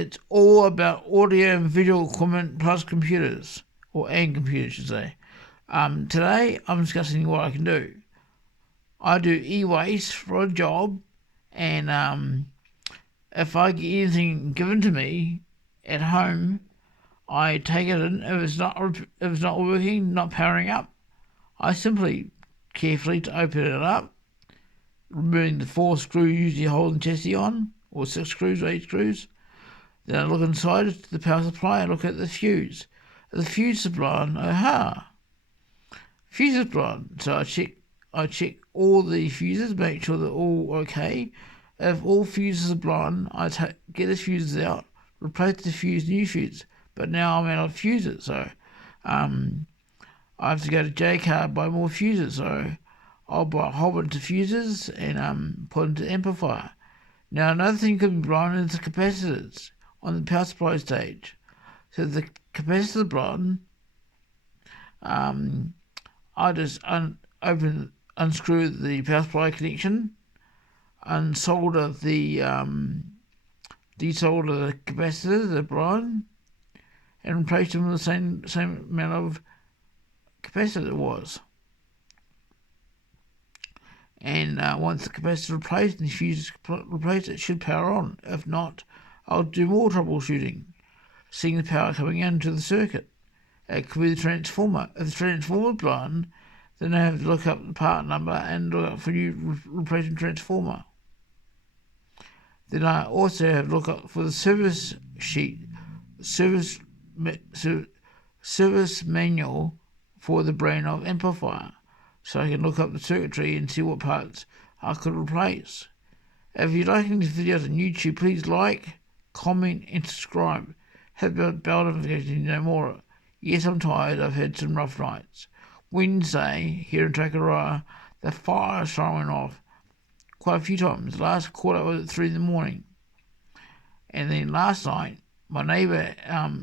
It's all about audio and visual equipment plus computers, and computers, I should say. Today, I'm discussing what I can do. I do e-waste for a job, and if I get anything given to me at home, I take it in. If it's not working, not powering up, I simply carefully to open it up, removing the 4 screws usually holding the chassis on, or 6 screws or 8 screws. Then I look inside the power supply and look at the fuse. If the fuse is blown, fuse is blown. So I check all the fuses, make sure they're all okay. If all fuses are blown, I get the fuses out, replace the fuse, new fuse. But now I'm out of fuses, so I have to go to J-Car buy more fuses. So I'll buy a whole bunch of fuses and put into the amplifier. Now another thing could be blown is the capacitors on the power supply stage. So the capacitor blown, I just unscrew the power supply connection, unsolder desolder the capacitors that are blown, and replace them with the same amount of capacitor it was. And once the capacitor is replaced and the fuse is replaced, it should power on. If not, I'll do more troubleshooting, seeing the power coming into the circuit. It could be the transformer. If the transformer is blown, then I have to look up the part number and look up for a new replacement transformer. Then I also have to look up for the service sheet, service manual for the brand of amplifier, so I can look up the circuitry and see what parts I could replace. If you're liking these videos on YouTube, please like, comment and subscribe. Hit the bell notification to know more. Yes, I'm tired. I've had some rough nights. Wednesday, here in Takaroa, the fire siren went off quite a few times. Last caught up was at 3 in the morning. And then last night, my neighbour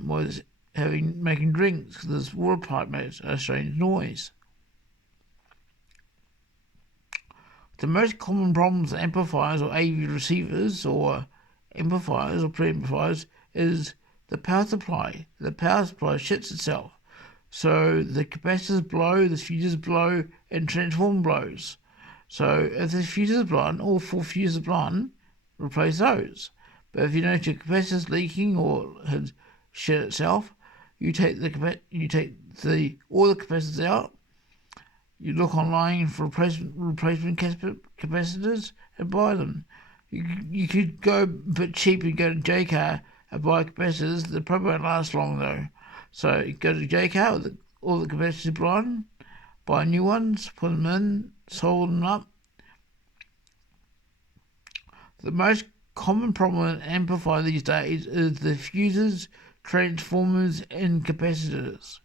was making drinks because this water pipe makes a strange noise. The most common problems with amplifiers or AV receivers or amplifiers or preamplifiers is the power supply. The power supply shits itself. So the capacitors blow, the fuses blow, and transformer blows. So if the fuses are blown, all 4 fuses are blown, replace those. But if you notice your capacitor's leaking or has shit itself, you take all the capacitors out. You look online for replacement capacitors and buy them. You could go a bit cheap and go to J-Car and buy capacitors. They probably won't last long though. So you go to J-Car with all the capacitors blown, buy new ones, put them in, solder them up. The most common problem with an amplifier these days is the fuses, transformers and capacitors.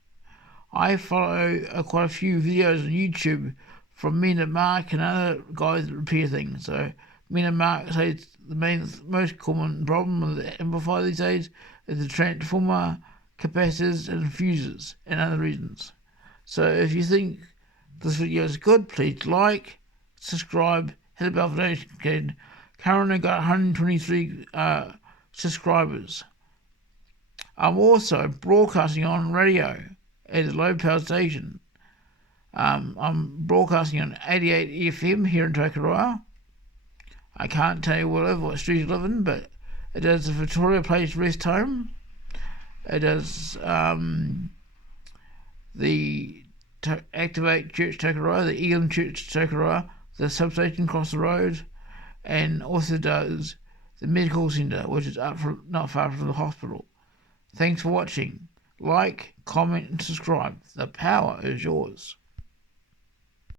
I follow quite a few videos on YouTube from me and Mark and other guys that repair things. So me and Mark say the most common problem with the amplifier these days is the transformer, capacitors and fuses and other reasons. So if you think this video is good, please like, subscribe, hit the bell for notification. Currently got 123 subscribers. I'm also broadcasting on radio at a low power station. I'm broadcasting on 88 FM here in Takaroa. I can't tell you what street you live in, but it does the Victoria Place Rest Home. It does the Activate Church Takaroa, the Elam Church Takaroa, the substation across the road, and also does the medical centre, which is not far from the hospital. Thanks for watching. Like, comment and subscribe. The power is yours.